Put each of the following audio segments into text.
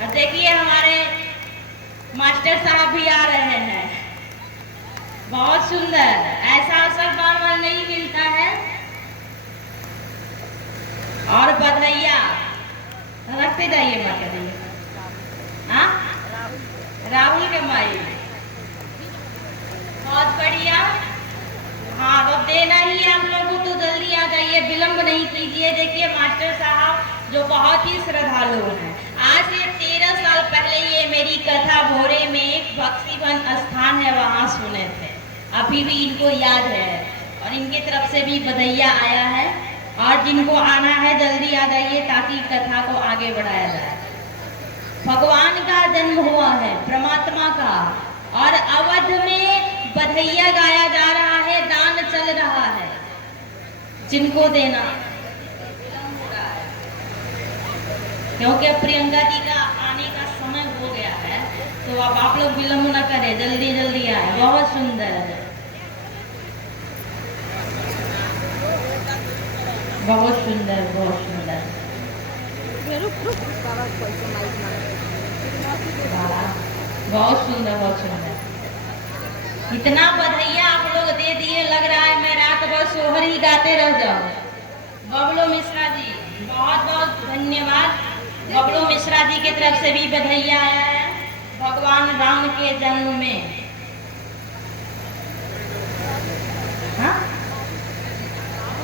और देखिए हमारे मास्टर साहब भी आ रहे हैं। बहुत सुंदर, ऐसा अवसर बार बार नहीं मिलता है। और बधाइया रखते जाइए माता जी। हाँ, राहुल के माई बहुत बढ़िया। हाँ, अब देना ही है आप लोगों को, तो जल्दी आ जाइए, विलंब नहीं कीजिए। देखिए मास्टर साहब जो बहुत ही श्रद्धालु हैं, आज से 13 साल पहले ये मेरी कथा भोरे में एक बख्शीवन स्थान है वहाँ सुने थे। अभी भी इनको याद है और इनकी तरफ से भी बधाइया आया है। और जिनको आना है जल्दी आ जाइए ताकि कथा को आगे बढ़ाया जाए। भगवान का जन्म हुआ है, परमात्मा का, और अवध में बधाइया गाया जा रहा है, दान चल रहा है। जिनको देना क्योंकि अब प्रियंका जी का आने का समय हो गया है, तो अब आप लोग विलंब न करें, जल्दी जल्दी आए। बहुत सुंदर, बहुत सुंदर, बहुत सुंदर, बहुत सुंदर, बहुत सुंदर। इतना बधाइया आप लोग दे दिए, लग रहा है मैं रात भर सोहर ही गाते रह जाऊं। बबलू मिश्रा जी बहुत बहुत धन्यवाद। बबलू मिश्रा जी की तरफ से भी बधाइया आया है भगवान राम के जन्म में। हाँ,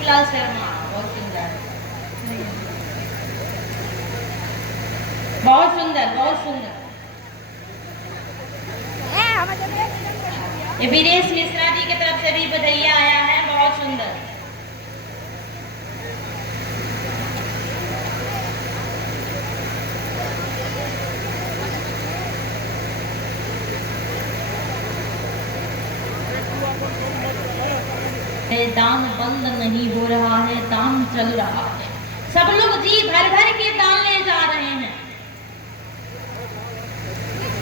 शर्मा बहुत सुंदर, बहुत सुंदर, बहुत सुंदर। ये वीरेश मिश्रा जी की तरफ से भी बधाइया आया है, बहुत सुंदर। दान बंद नहीं हो रहा है, दान चल रहा है। सब लोग जी भर भर के दान ले जा रहे हैं,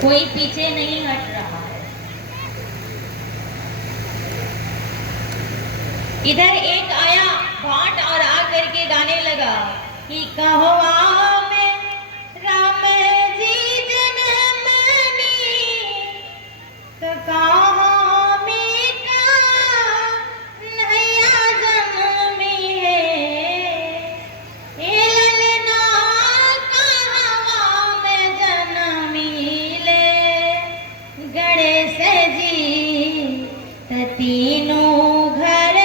कोई पीछे नहीं हट रहा है। इधर एक आया भाट और आकर के गाने लगा कि कहो में राम जी जन्मनी तो कहाँ तीनों घर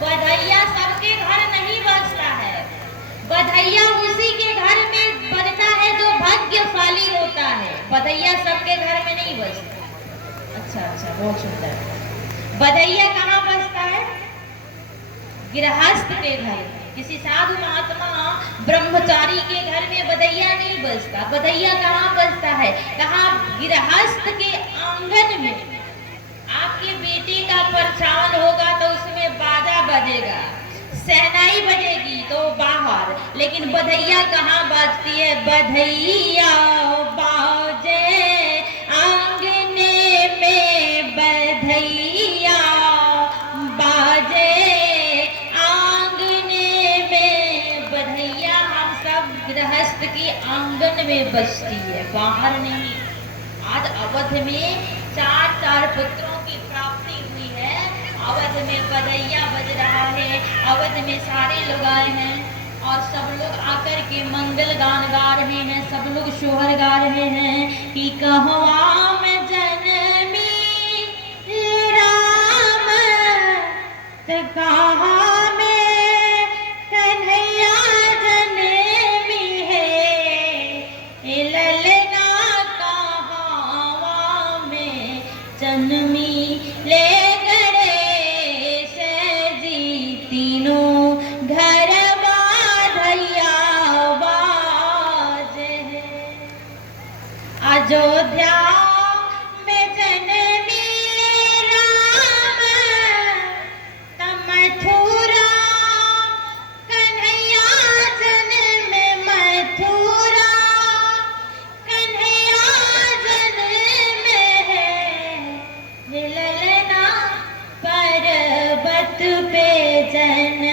बधाइया सबके घर नहीं बजता है। बधाइया उसी के घर में बजता है जो भाग्यशाली होता है। बधाइया सबके घर में नहीं बजता। अच्छा अच्छा, बहुत सुंदर। बधाइया कहाँ बजता है? गृहस्थ के घर, किसी साधु महात्मा ब्रह्मचारी के घर में बधाइया नहीं बजता। बधाइया कहाँ बजता है? कहाँ? गृहस्थ के आंगन में। आपके बेटे का परछावन होगा तो उसमें बाजा बजेगा, सहनाई बजेगी तो बाहर, लेकिन बधाइया कहाँ बजती है? बधाइया बाजे आंगने में, बधाइया बाजे गृहस्थ के आंगन में बजती है, बाहर नहीं। आज अवध में 4 पुत्रों की प्राप्ति हुई है। अवध में बधाइया बज रहा है, अवध में सारे लोग आए हैं और सब लोग आकर के मंगल गान गा रहे हैं, सब लोग शोहर गा रहे हैं कि कहवा में जन्मी राम तो कहाँ जन्मी ले गणेश जी, तीनों घर बधाइया बाजे। अयोध्या में जन्मी राम तो मथुरा कन्हैया जन्म मथुरा, कन्हैया जन्म है ललना पर्वत पे जन्मे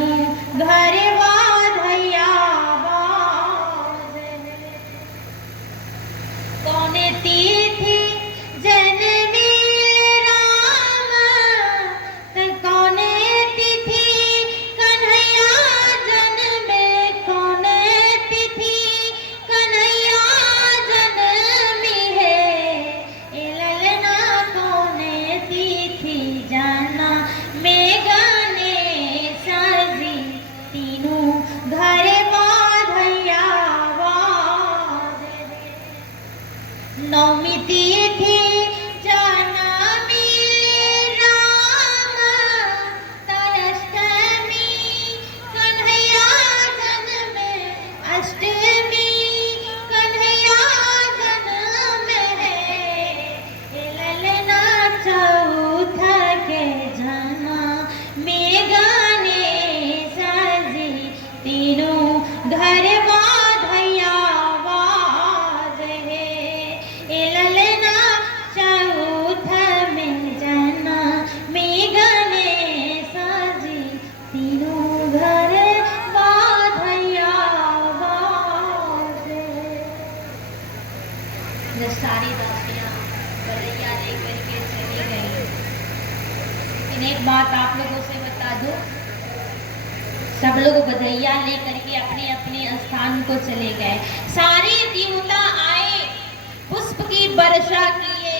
तीनों घर बाधैया बाजे। कौन तिथि जन्मे राम, कौन तिथि कन्हैया जन्मे, कौन तिथि कन्हैया जन्मी है। ए ललना कौन तिथि जाना में गाने साजी, तीनों घर बाधैया बाजे। नौमी तिथि जन्मी राम, अष्टमी कन्हैया जन्मे, अष्टमी कन्हैया जन्मे है। ए ललना चौथ के जना में गाने साजी, तीनों घर बाधैया बाजे। ए ललना चौथ में जना में गाने साजी, तीनों घर बाधैया बाजे। जब सारी दासियां बधैया लेकर के चली गई, लेकिन एक बात आप लोगों से बता दूं, सब लोग बधैया लेकर के अपने अपने स्थान को चले गए। सारे देवता आए, पुष्प की वर्षा किए,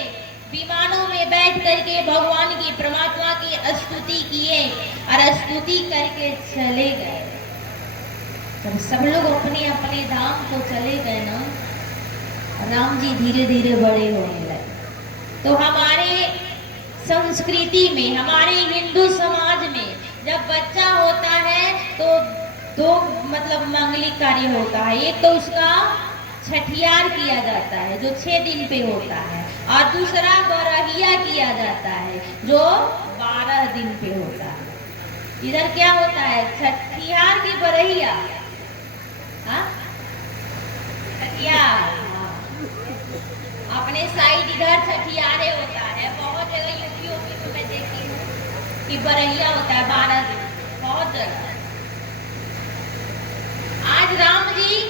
विमानों में बैठ करके भगवान की परमात्मा की स्तुति किए और स्तुति करके चले गए। जब सब लोग अपने अपने धाम को चले गए ना, राम जी धीरे धीरे बड़े होने लगे। तो हमारे संस्कृति में, हमारे हिंदू समाज में जब बच्चा होता है तो दो मतलब मांगलिक कार्य होता है। एक तो उसका छठियार किया जाता है जो 6 दिन पे होता है, और दूसरा बरहिया किया जाता है जो 12 दिन पे होता है। इधर क्या होता है, छठियार की बरहिया? हाँ, छठियार अपने साइड इधर छठियारे होता है। बहुत जगह यूपी में मैं देखी हूँ कि बरहिया होता है 12 दिन, बहुत जगह। आज राम जी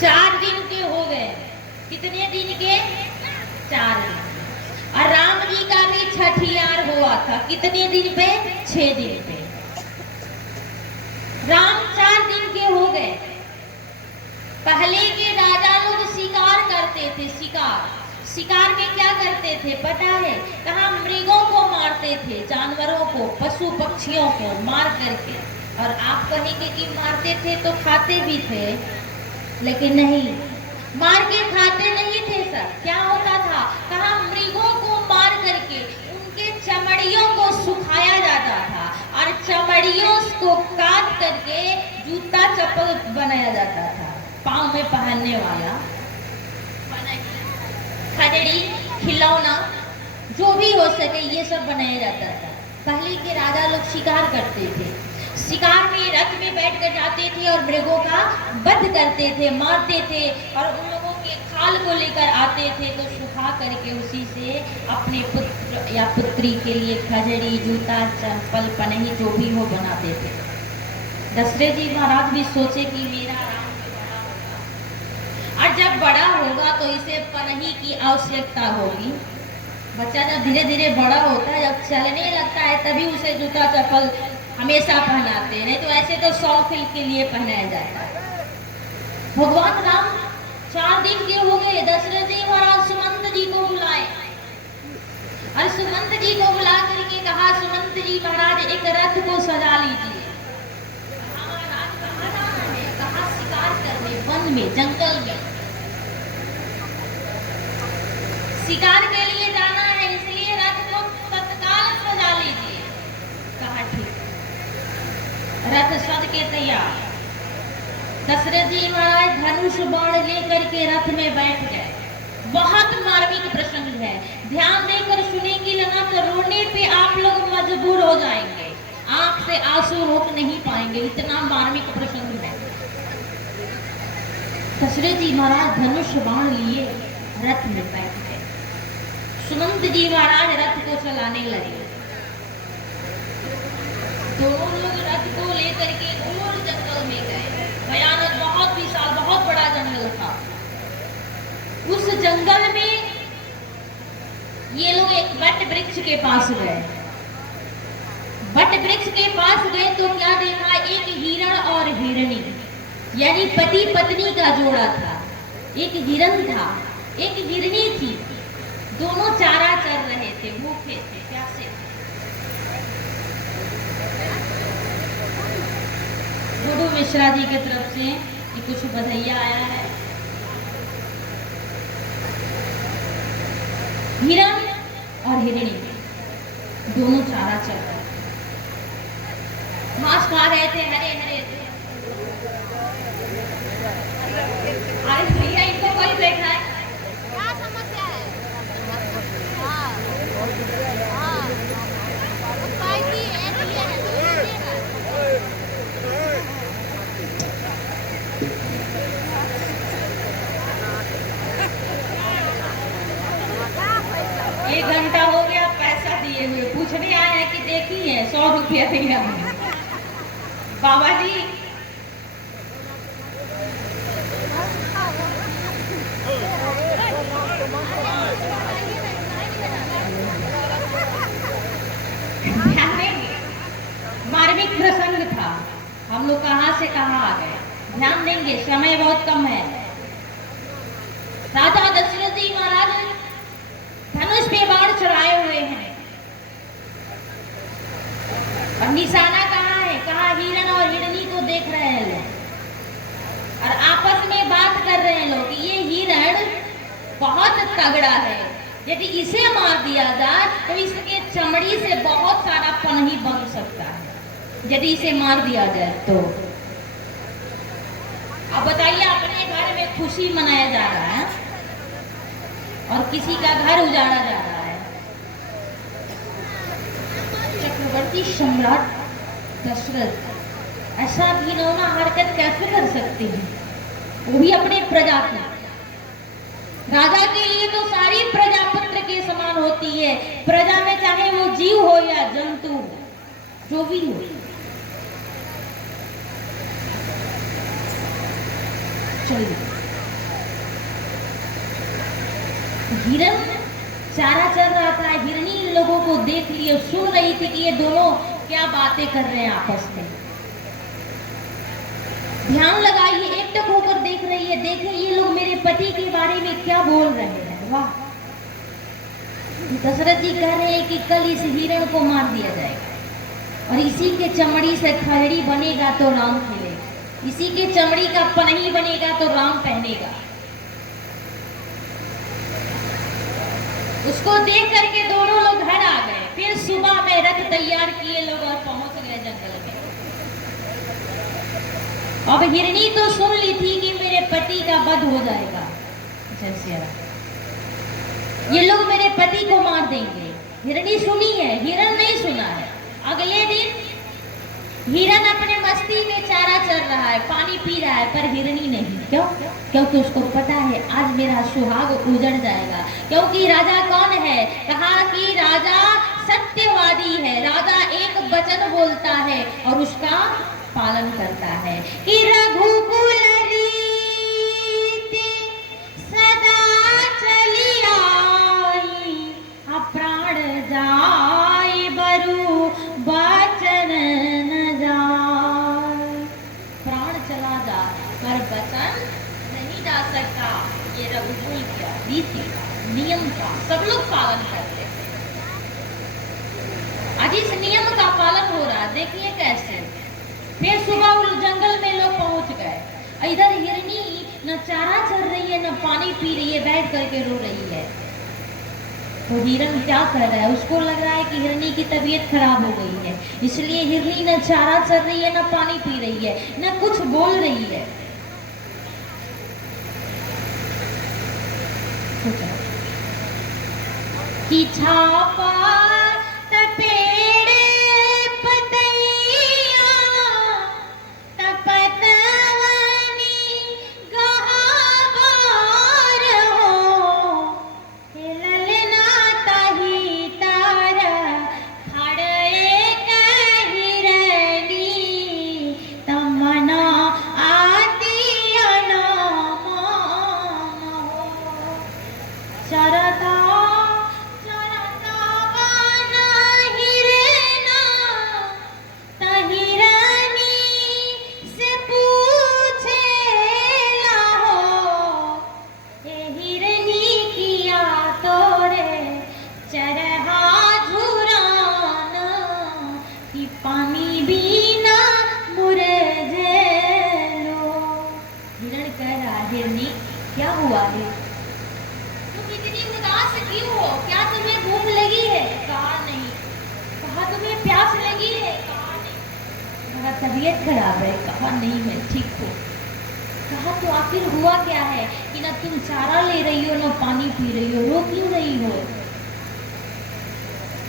4 दिन के हो गए। कितने दिन के? 4 दिन। और राम जी का भी छठियार हुआ था कितने दिन पे? 6 दिन पे। राम 4 दिन के हो गए। पहले के राजा लोग शिकार करते थे। शिकार में क्या करते थे पता है? कहाँ मृगों को मारते थे, जानवरों को, पशु पक्षियों को मार करके। और आप कहेंगे कि मारते थे तो खाते भी थे, लेकिन नहीं, मार के खाते नहीं थे सर। क्या होता था? कहाँ मृगों को मार करके उनके चमड़ियों को सुखाया जाता था, और चमड़ियों को काट करके जूता चप्पल बनाया जाता था, पाँव में पहनने वाला, खजड़ी, खिलौना, जो भी हो सके ये सब बनाया जाता था। पहले के राजा लोग शिकार करते थे। शिकार में रथ में बैठ कर जाते थे और मृगों का वध करते थे, मारते थे, और उन लोगों के खाल को लेकर आते थे तो सुखा करके उसी से अपने पुत्र या पुत्री के लिए खजड़ी, जूता, चप्पल, पनही जो भी हो बनाते थे। दशरथ जी महाराज भी सोचे कि मेरा राम बड़ा होगा, और जब बड़ा होगा तो इसे पनही की आवश्यकता होगी। बच्चा जब धीरे धीरे बड़ा होता है, जब चलने लगता है, तभी उसे जूता चप्पल हमेशा पहनाते हैं, नहीं तो ऐसे तो शौकीन के लिए पहनाया जाता है। भगवान राम 4 दिन के हो गए। दशरथ जी महाराज सुमंत जी को बुलाए, और सुमंत जी को बुला करके कहा, सुमंत जी महाराज एक रथ को सजा लीजिए। कहाँ जाना है? कहाँ? शिकार करने, वन में, जंगल में शिकार के लिए जाना है, इसलिए रथ को तत्काल सजा लीजिए। कहा ठीक। रथ सज के तैयार। दशरथ जी महाराज धनुष बाण लेकर के रथ में बैठ गए। बहुत मार्मिक प्रसंग है, ध्यान देकर सुनेंगे ना तो रोने पे आप लोग मजबूर हो जाएंगे, आंख से आंसू रोक नहीं पाएंगे, इतना मार्मिक प्रसंग है। दशरथ जी महाराज धनुष बाण लिए रथ में बैठ गए। सुमंत जी महाराज रथ को चलाने लगे। दोनों लोग रथ को लेकर के घोर जंगल में गए। भयानक, बहुत विशाल, बहुत बड़ा जंगल था। उस जंगल में ये लोग एक वट वृक्ष के पास गए। वट वृक्ष के पास गए तो क्या देखा, एक हिरण और हिरणी, यानी पति पत्नी का जोड़ा था। एक हिरण था, एक हिरणी थी। दोनों चारा चर रहे थे, भूखे थे, प्यासे थे। गुरु मिश्रा जी की तरफ से ये कुछ बधाइया आया है। हिरण और हिरणी दोनों चारा चर रहे थे, घास खा रहे थे, हरे हरे थे। अरे भैया, इनको कोई देखा है? क्या समस्या है? एक घंटा हो गया पैसा दिए हुए, पूछने आए हैं कि देखी है, 100 रुपया दिया है। बाबा जी ध्यान देंगे, मार्मिक प्रसंग था। हम लोग कहाँ से कहाँ आ गए, ध्यान देंगे, समय बहुत कम है। राजा दशरथ जी महाराज धनुष पे बाण चढ़ाए हुए हैं और निशाना कहाँ है, कहाँ हिरण और हिरणी को देख रहे हैं लोग और आपस में बात कर रहे हैं लोग। ये हिरण बहुत तगड़ा है, यदि इसे मार दिया जाए तो इसके चमड़ी से बहुत सारा पन्ही बन सकता है, यदि इसे मार दिया जाए तो। अब बताइए, अपने घर में खुशी मनाया जा रहा है और किसी का घर उजाड़ा जा रहा है। चक्रवर्ती सम्राट दशरथ ऐसा घिनौना हरकत कैसे कर सकते हैं, वो भी अपने प्रजा की। राजा के लिए तो सारी प्रजा पुत्र के समान होती है, प्रजा में चाहे वो जीव हो या जंतु, जो भी हो। चलिए, हिरण चारा चल रहा था, हिरणी इन लोगों को देख लिए, सुन रही थी कि ये दोनों क्या बातें कर रहे हैं आपस में। ध्यान लगाइए, एकटक होकर देख रही है, देखिए ये लोग मेरे पति के बारे में क्या बोल रहे हैं। वाह, दशरथ जी कह रहे हैं कि कल इस हिरण को मार दिया जाएगा और इसी के चमड़ी से खड़ड़ी बनेगा तो राम खेलेगा, इसी के चमड़ी का पनही बनेगा तो राम पहनेगा। उसको देख करके दोनों लोग घर आ गए। फिर सुबह में रथ तैयार किए लोग और पहुंच गए जंगल में। अब हिरणी तो सुन ली थी कि मेरे पति का वध हो जाएगा, जैसे ये लोग मेरे पति को मार देंगे। हिरणी सुनी है, हिरण नहीं सुना है। अगले दिन हिरण अपने मस्ती में चारा चर रहा है, पानी पी रहा है, पर हिरणी नहीं। क्यों? क्योंकि उसको पता है आज मेरा सुहाग उजड़ जाएगा। क्योंकि राजा कौन है? कहा कि राजा सत्यवादी है, राजा एक वचन बोलता है और उसका पालन करता है कि रघुकुल रीति सदा चली आई, प्राण जाए बरु वचन न जाए। प्राण चला जा पर वचन नहीं जा सकता। ये रघुकुल का रीति का नियम का सब लोग पालन करते हैं। आज इस नियम का पालन हो रहा, देखिए कैसे। फिर सुबह उस जंगल में लोग पहुंच गए। इधर हिरणी न चारा चल रही है न पानी पी रही है, बैठ करके रो रही है। तो हिरण क्या कर रहा है? उसको लग रहा है कि हिरणी की तबीयत खराब हो गई है, इसलिए हिरणी न चारा चल रही है न पानी पी रही है न कुछ बोल रही है। कि छापा तपेड़े पतैया तपतवनी गहावार हो, ललना तही तार खड़े कहिरनी तबीयत खराब है। कहा नहीं मैं ठीक हूँ। कहा तो आखिर हुआ क्या है कि ना तुम चारा ले रही हो ना पानी पी रही हो, रो क्यों रही हो?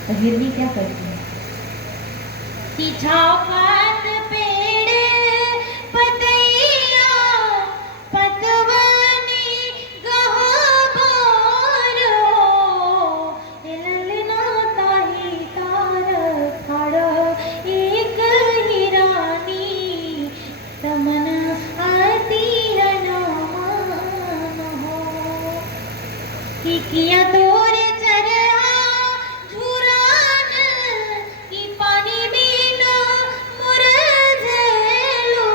तो हिरनी क्या करती है कि छावत पेड़ पतैया पतवानी गहबर हो, ललना ताही तार खड़ एक हिरानी तमन आती रनामान हो कि किया तोर चरहा झुरान कि पानी बिना मुरझलो।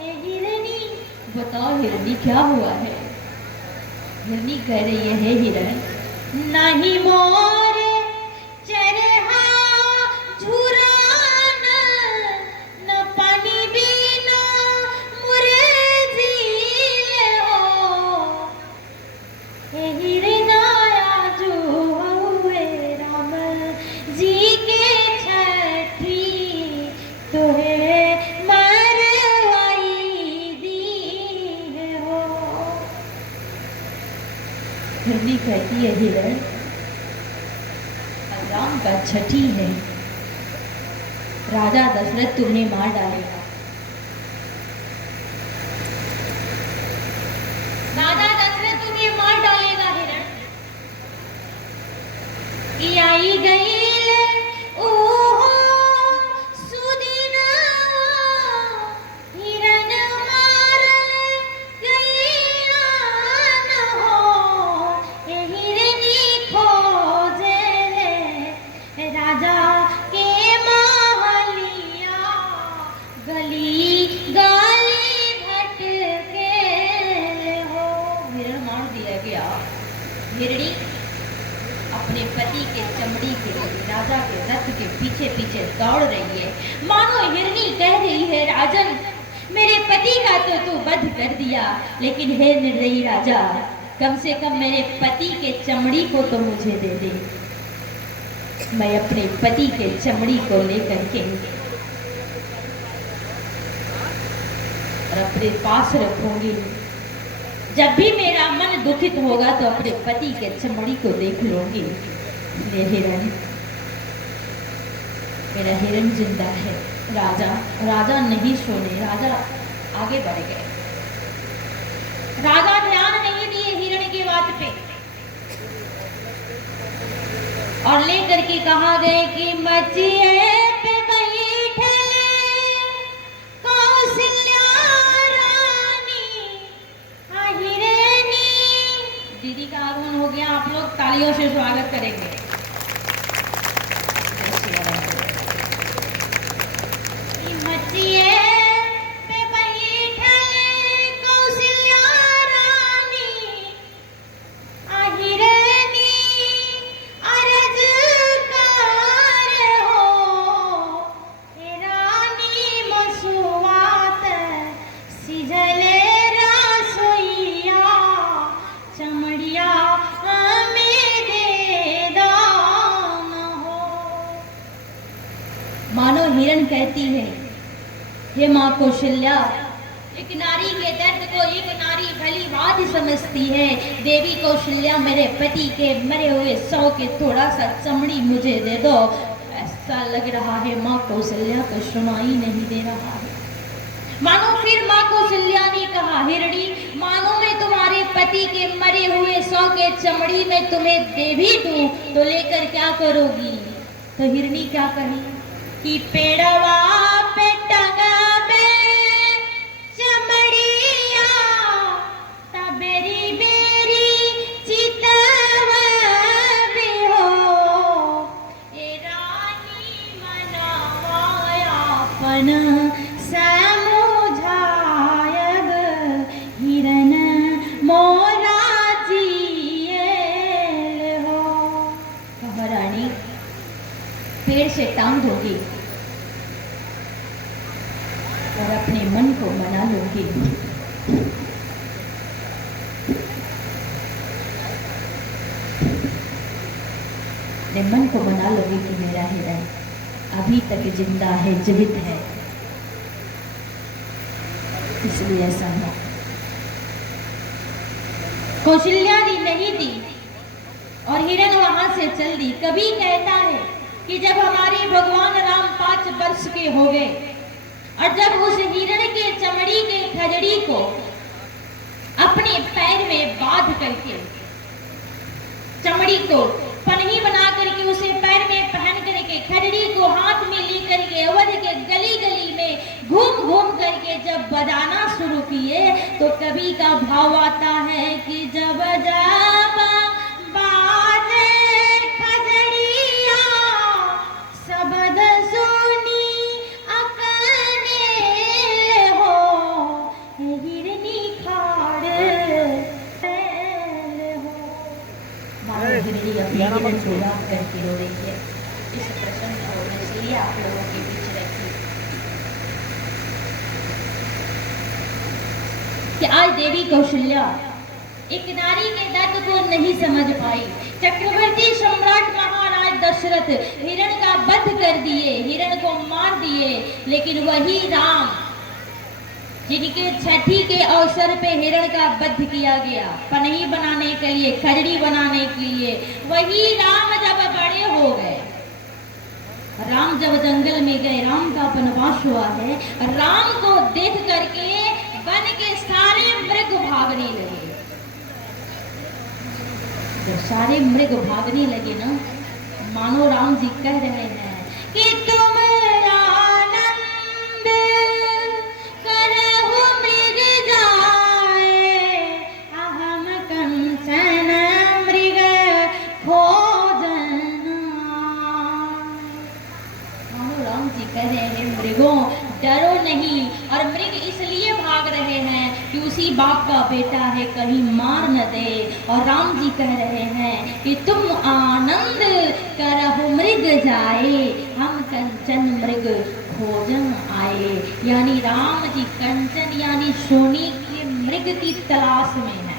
ए हिरनी, बताओ हिरनी क्या हुआ है? हिरनी कह रही है, हे हिरण, नहीं मोर चरहा झुरान न पानी बिना मुरझिले हो। हे हिरनाया जो हुए राम जी के छठी तोहे मरवाई दी हो। हिरनी कहती है, हिरण राम का छठी है, राजा दशरथ तुम्हें मार डालेगा। राजा दशरथ तुम्हें मार डालेगा हिरण। कि आई गई ओहो सुदिनवा, हिरण मारल गईला न हो। ए हिरनी खोजेले राजा के महलिया, गली गली भटके हो। हिरण मार दिया गया। हिरणी अपने पति के चमड़ी के लिए राजा के रथ के पीछे पीछे दौड़ रही है। मानो हिरनी कह रही है, राजन मेरे पति का तो तू वध कर दिया, लेकिन हे निर्दयी राजा, कम से कम मेरे पति के चमड़ी को तो मुझे दे दे। मैं अपने पति के चमड़ी को लेकर के और अपने पास रखूंगी। जब भी मेरा मन दुखित होगा तो अपने पति के चमड़ी को देख लूंगी। मेरे हिरण, मेरा हिरण जिंदा है। राजा नहीं सोने, राजा आगे बढ़ गए। राजा ध्यान नहीं दिए हिरण की बात पे और लेकर के कहा गए कि मचिए पे बैठे कौशल्या रानी। हाँ हिरनी, दीदी का आगमन हो गया, आप लोग तालियों से स्वागत करेंगे। मचिए पे बैठे कौशल्या रानी, हिरनी अरज कार हो। रानी मसुआत सिझले रसोइया, चमड़िया हमें दे दान हो। मानो हिरण कहती है, हे माँ कौशल्या, एक नारी के दर्द को एक नारी भली बात समझती है। देवी कौशल्या, मेरे पति के मरे हुए सौ के थोड़ा सा चमड़ी मुझे दे दो। ऐसा लग रहा है माँ कौशल्या को सुनाई नहीं दे रहा है। मानो फिर माँ कौशल्या ने कहा, हिरणी मानो मैं तुम्हारे पति के मरे हुए सौ के चमड़ी में तुम्हें दे भी दूं तो लेकर क्या करोगी? तो हिरणी क्या कही कि पेड़वा पे टंगावे चमड़िया, तबेरी बेरी चितवा भी हो। ए रानी मनावाया अपन समझायब, हिरन मोरा जियल हो। कहा रानी, पेड़ से टांग दोगी और अपने मन को मना लोगी। अपने मन को मना लोगी कि मेरा हिरण अभी तक जिंदा है, जीवित है। इसलिए ऐसा है। कौशल्या ने नहीं दी और हिरण वहां से चल दी। कभी कहता है कि जब हमारे भगवान राम 5 वर्ष के हो गए और जब उस हिरण के चमड़ी के खजड़ी को अपने पैर में बांध करके, चमड़ी को पन्ही बना करके उसे पैर में पहन करके, खजड़ी को हाथ में ली करके अवध के गली गली में घूम घूम करके जब बजाना शुरू किए तो कवि का भाव आता है कि जब जब बाजे खजड़िया शब्द सुनी अकने हो, हिरनी खाड़ हिरनी अपनी हिरन को याद करके रो रही है। इस प्रसंग को इसलिए आप लोगों के बीच रखी कि आज देवी कौशल्या एक नारी के दर्द को नहीं समझ पाई। चक्रवर्ती सम्राट महाराज दशरथ हिरण का वध कर दिए, हिरण को मार दिए, लेकिन वही राम जिनके छठी के अवसर पे हिरण का वध किया गया पन्ही बनाने के लिए, खजड़ी बनाने के लिए, वही राम जब बड़े हो गए, राम जब जंगल में गए, राम का वनवास हुआ है, राम को देख करके वन के सारे मृग भागने लगे। जब सारे मृग भागने लगे ना, मानो राम जी कह रहे हैं कि तुम डरो नहीं। और मृग इसलिए भाग रहे हैं कि उसी बाप का बेटा है, कहीं मार न दे। और राम जी कह रहे हैं कि तुम आनंद करहु मृग जाए, हम कंचन मृग भोजन आए। यानी राम जी कंचन यानी सोने के मृग की तलाश में है,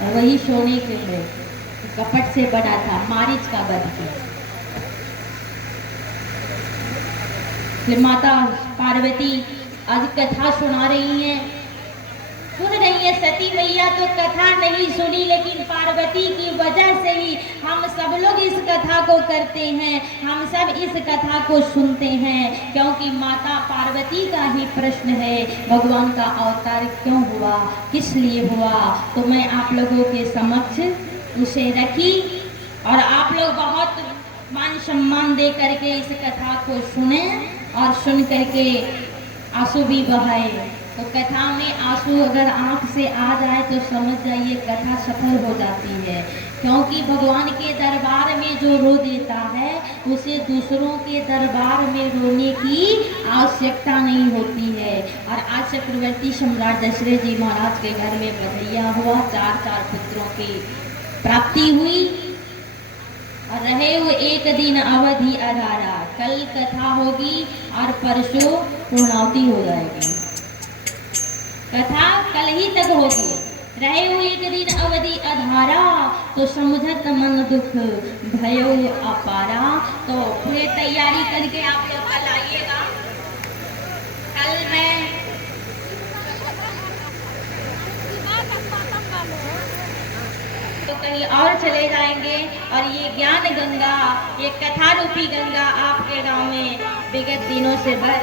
और वही सोने के मृग कपट से बना था, मारीच का वध किया। फिर माता पार्वती आज कथा सुना रही हैं, सुन रही है सती मैया तो कथा नहीं सुनी, लेकिन पार्वती की वजह से ही हम सब लोग इस कथा को करते हैं, हम सब इस कथा को सुनते हैं, क्योंकि माता पार्वती का ही प्रश्न है, भगवान का अवतार क्यों हुआ, किस लिए हुआ। तो मैं आप लोगों के समक्ष उसे रखी और आप लोग बहुत मान सम्मान दे करके इस कथा को सुने और सुन करके आंसू भी बहाए। तो कथा में आंसू अगर आंख से आ जाए तो समझ जाइए कथा सफल हो जाती है, क्योंकि भगवान के दरबार में जो रो देता है उसे दूसरों के दरबार में रोने की आवश्यकता नहीं होती है। और आज चक्रवर्ती सम्राट दशरथ जी महाराज के घर में बधैया हुआ, 4 पुत्रों की प्राप्ति हुई और रहे हुए एक दिन अवधि अधारा। कल कथा होगी और परसों पूर्णावती हो जाएगी, कथा कल ही तक होगी। रहे हुए एक दिन अवधि अधारा, तो समझत मन दुख भयो अपारा। तो पूरी तैयारी करके आप लोग कल आइएगा। कल मैं तो कहीं और चले जाएंगे और ये ज्ञान गंगा, ये कथा रूपी गंगा आपके गांव में विगत दिनों से भर